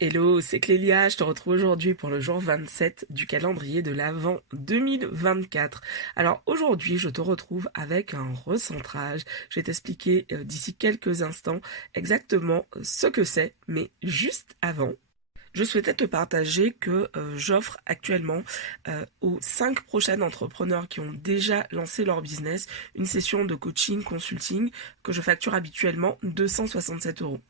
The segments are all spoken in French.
Hello, c'est Clélia, je te retrouve aujourd'hui pour le jour 27 du calendrier de l'Avent 2024. Alors aujourd'hui, je te retrouve avec un recentrage. Je vais t'expliquer d'ici quelques instants exactement ce que c'est, mais juste avant, je souhaitais te partager que j'offre actuellement aux 5 prochains entrepreneurs qui ont déjà lancé leur business une session de coaching consulting que je facture habituellement 267 euros.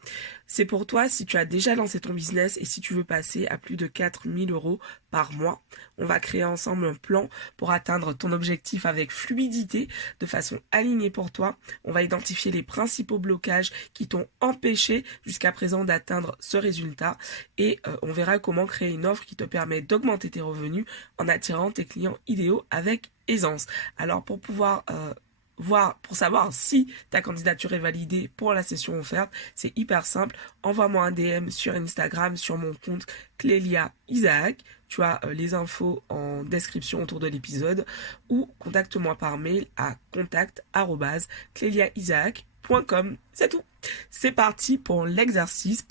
C'est pour toi si tu as déjà lancé ton business et si tu veux passer à plus de 4000 euros par mois. On va créer ensemble un plan pour atteindre ton objectif avec fluidité, de façon alignée pour toi. On va identifier les principaux blocages qui t'ont empêché jusqu'à présent d'atteindre ce résultat et on verra comment créer une offre qui te permet d'augmenter tes revenus en attirant tes clients idéaux avec aisance. Alors pour savoir si ta candidature est validée pour la session offerte, c'est hyper simple. Envoie-moi un DM sur Instagram, sur mon compte Clélia Isaac. Tu as les infos en description autour de l'épisode ou contacte-moi par mail à contact@cleliaisaac.com. C'est tout. C'est parti pour l'exercice,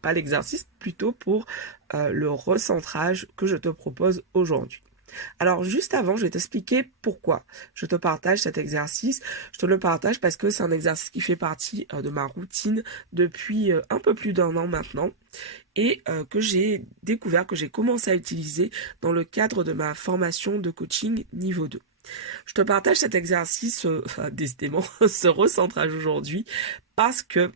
pas l'exercice, plutôt pour le recentrage que je te propose aujourd'hui. Alors juste avant, je vais t'expliquer pourquoi je te partage cet exercice. Je te le partage parce que c'est un exercice qui fait partie de ma routine depuis un peu plus d'un an maintenant et que j'ai découvert, que j'ai commencé à utiliser dans le cadre de ma formation de coaching niveau 2. Je te partage cet exercice, décidément, ce recentrage aujourd'hui parce que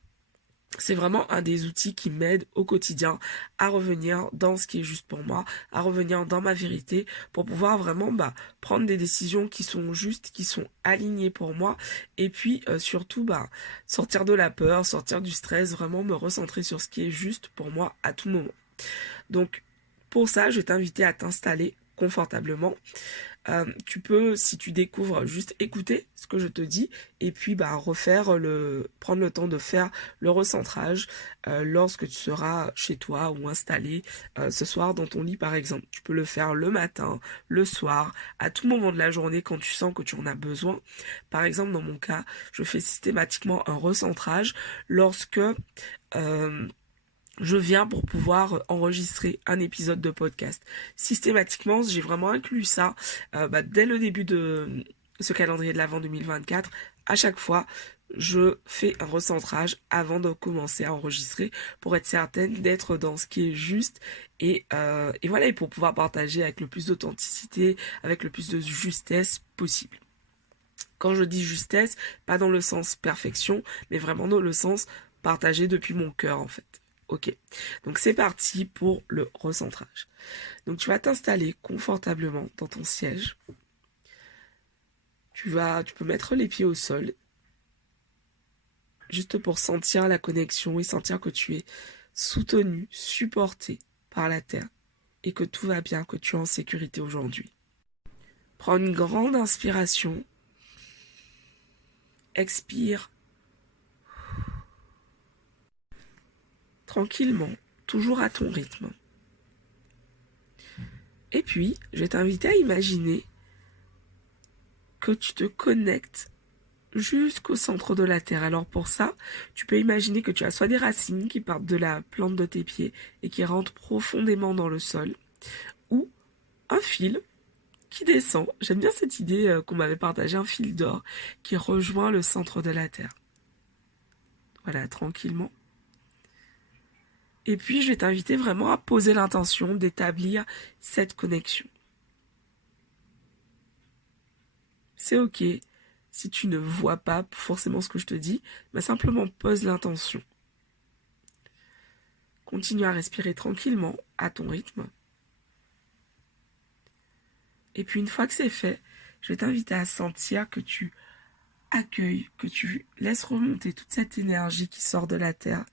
c'est vraiment un des outils qui m'aide au quotidien à revenir dans ce qui est juste pour moi, à revenir dans ma vérité pour pouvoir vraiment prendre des décisions qui sont justes, qui sont alignées pour moi et puis surtout sortir de la peur, sortir du stress, vraiment me recentrer sur ce qui est juste pour moi à tout moment. Donc pour ça, je vais t'inviter à t'installer confortablement. Tu peux, si tu découvres, juste écouter ce que je te dis et puis prendre le temps de faire le recentrage lorsque tu seras chez toi ou installé ce soir dans ton lit par exemple. Tu peux le faire le matin, le soir, à tout moment de la journée quand tu sens que tu en as besoin. Par exemple, dans mon cas, je fais systématiquement un recentrage lorsque je viens pour pouvoir enregistrer un épisode de podcast. Systématiquement, j'ai vraiment inclus ça dès le début de ce calendrier de l'Avent 2024. À chaque fois, je fais un recentrage avant de commencer à enregistrer pour être certaine d'être dans ce qui est juste et voilà, et pour pouvoir partager avec le plus d'authenticité, avec le plus de justesse possible. Quand je dis justesse, pas dans le sens perfection, mais vraiment dans le sens partagé depuis mon cœur en fait. Ok, donc c'est parti pour le recentrage. Donc tu vas t'installer confortablement dans ton siège. Tu peux mettre les pieds au sol, juste pour sentir la connexion et sentir que tu es soutenu, supporté par la terre et que tout va bien, que tu es en sécurité aujourd'hui. Prends une grande inspiration, expire tranquillement, toujours à ton rythme. Et puis, je vais t'inviter à imaginer que tu te connectes jusqu'au centre de la terre. Alors pour ça, tu peux imaginer que tu as soit des racines qui partent de la plante de tes pieds et qui rentrent profondément dans le sol, ou un fil qui descend. J'aime bien cette idée qu'on m'avait partagée, un fil d'or qui rejoint le centre de la terre. Voilà, tranquillement. Et puis, je vais t'inviter vraiment à poser l'intention d'établir cette connexion. C'est ok si tu ne vois pas forcément ce que je te dis, mais simplement pose l'intention. Continue à respirer tranquillement, à ton rythme. Et puis une fois que c'est fait, je vais t'inviter à sentir que tu accueilles, que tu laisses remonter toute cette énergie qui sort de la terre,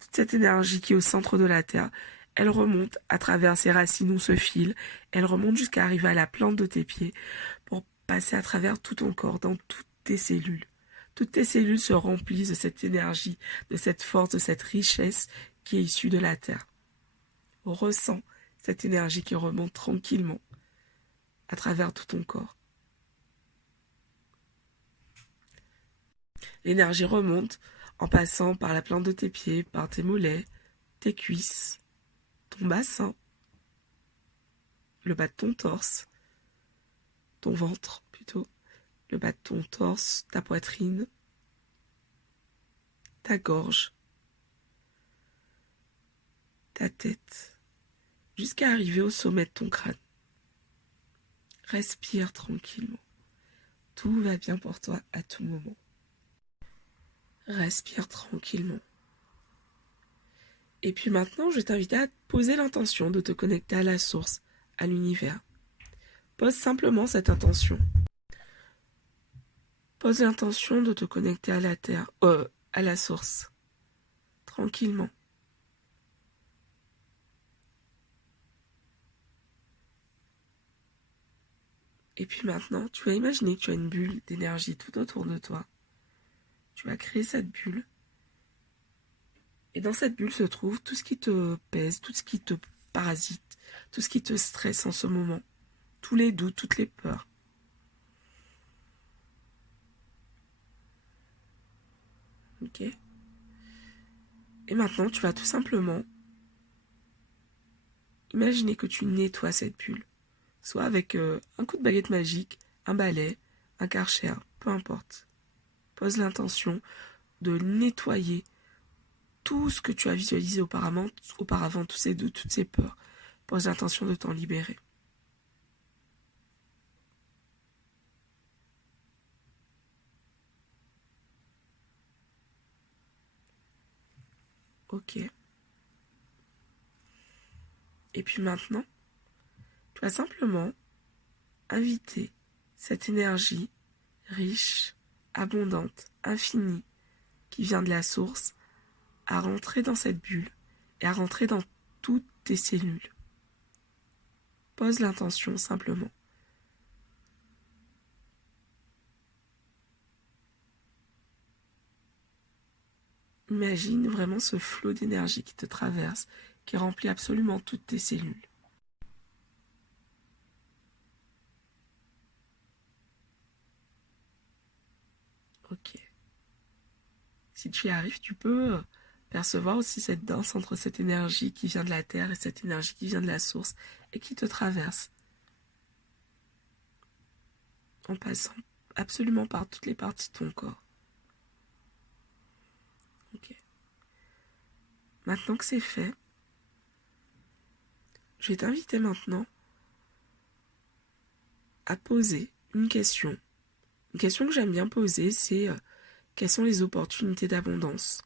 toute cette énergie qui est au centre de la terre. Elle remonte à travers ses racines ou ce fil, elle remonte jusqu'à arriver à la plante de tes pieds pour passer à travers tout ton corps, dans toutes tes cellules. Toutes tes cellules se remplissent de cette énergie, de cette force, de cette richesse qui est issue de la terre. Ressens cette énergie qui remonte tranquillement à travers tout ton corps. L'énergie remonte en passant par la plante de tes pieds, par tes mollets, tes cuisses, ton bassin, le bas de ton torse, ton ventre plutôt, le bas de ton torse, ta poitrine, ta gorge, ta tête, jusqu'à arriver au sommet de ton crâne. Respire tranquillement. Tout va bien pour toi à tout moment. Respire tranquillement. Et puis maintenant, je vais t'inviter à poser l'intention de te connecter à la source, à l'univers. Pose simplement cette intention. Pose l'intention de te connecter à la terre, à la source. Tranquillement. Et puis maintenant, tu vas imaginer que tu as une bulle d'énergie tout autour de toi. Tu vas créer cette bulle. Et dans cette bulle se trouve tout ce qui te pèse, tout ce qui te parasite, tout ce qui te stresse en ce moment. Tous les doutes, toutes les peurs. Ok ? Et maintenant, tu vas tout simplement imaginer que tu nettoies cette bulle. Soit avec un coup de baguette magique, un balai, un Karcher, peu importe. Pose l'intention de nettoyer tout ce que tu as visualisé auparavant, tous ces doutes, toutes ces peurs. Pose l'intention de t'en libérer. Ok. Et puis maintenant, tu vas simplement inviter cette énergie riche, abondante, infinie, qui vient de la source, à rentrer dans cette bulle et à rentrer dans toutes tes cellules. Pose l'intention simplement. Imagine vraiment ce flot d'énergie qui te traverse, qui remplit absolument toutes tes cellules. Ok. Si tu y arrives, tu peux percevoir aussi cette danse entre cette énergie qui vient de la terre et cette énergie qui vient de la source et qui te traverse. En passant absolument par toutes les parties de ton corps. Ok. Maintenant que c'est fait, je vais t'inviter maintenant à poser une question. Une question que j'aime bien poser, c'est quelles sont les opportunités d'abondance ?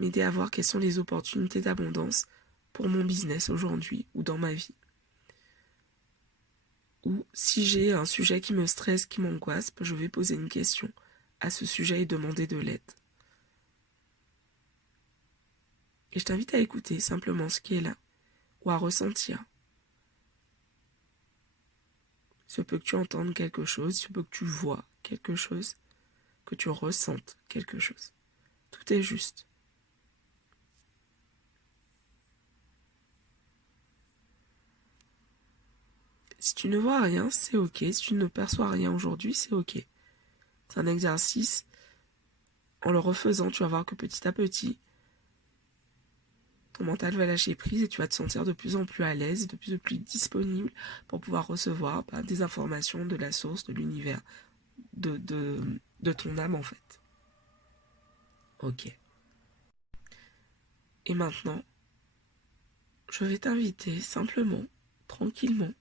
M'aider à voir quelles sont les opportunités d'abondance pour mon business aujourd'hui ou dans ma vie. Ou si j'ai un sujet qui me stresse, qui m'angoisse, je vais poser une question à ce sujet et demander de l'aide. Et je t'invite à écouter simplement ce qui est là, ou à ressentir. Il se peut que tu entendes quelque chose, il se peut que tu vois quelque chose, que tu ressentes quelque chose. Tout est juste. Si tu ne vois rien, c'est ok. Si tu ne perçois rien aujourd'hui, c'est ok. C'est un exercice. En le refaisant, tu vas voir que petit à petit, ton mental va lâcher prise et tu vas te sentir de plus en plus à l'aise, de plus en plus disponible pour pouvoir recevoir des informations de la source, de l'univers, de ton âme en fait. Ok. Et maintenant, je vais t'inviter simplement, tranquillement,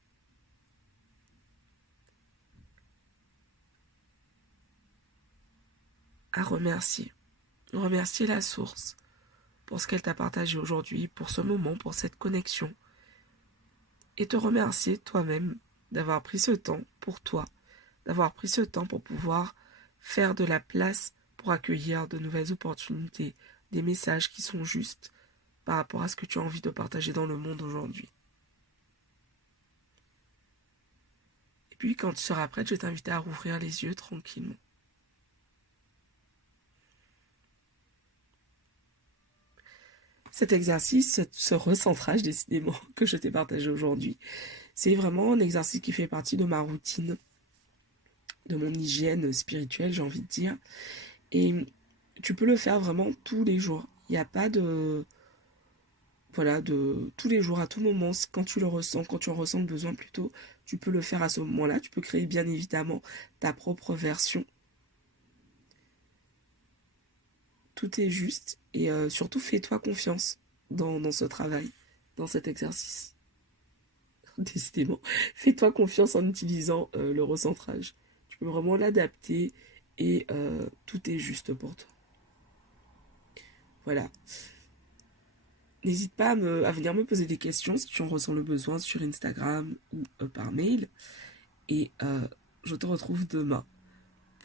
à remercier. Remercier la source pour ce qu'elle t'a partagé aujourd'hui, pour ce moment, pour cette connexion. Et te remercier toi-même d'avoir pris ce temps pour toi, d'avoir pris ce temps pour pouvoir faire de la place pour accueillir de nouvelles opportunités, des messages qui sont justes par rapport à ce que tu as envie de partager dans le monde aujourd'hui. Et puis quand tu seras prête, je vais t'inviter à rouvrir les yeux tranquillement. Cet exercice, ce recentrage décidément que je t'ai partagé aujourd'hui, c'est vraiment un exercice qui fait partie de ma routine, de mon hygiène spirituelle, j'ai envie de dire. Et tu peux le faire vraiment tous les jours. Il n'y a pas de voilà, de tous les jours, à tout moment, quand tu le ressens, quand tu en ressens le besoin plutôt, tu peux le faire à ce moment-là. Tu peux créer bien évidemment ta propre version. Tout est juste et surtout fais-toi confiance dans ce travail, dans cet exercice. Décidément, fais-toi confiance en utilisant le recentrage. Tu peux vraiment l'adapter et tout est juste pour toi. Voilà. N'hésite pas à venir me poser des questions si tu en ressens le besoin sur Instagram ou par mail. Et je te retrouve demain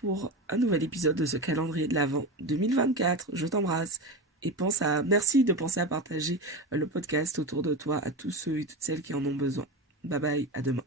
pour un nouvel épisode de ce calendrier de l'Avent 2024. Je t'embrasse et merci de penser à partager le podcast autour de toi à tous ceux et toutes celles qui en ont besoin. Bye bye, à demain.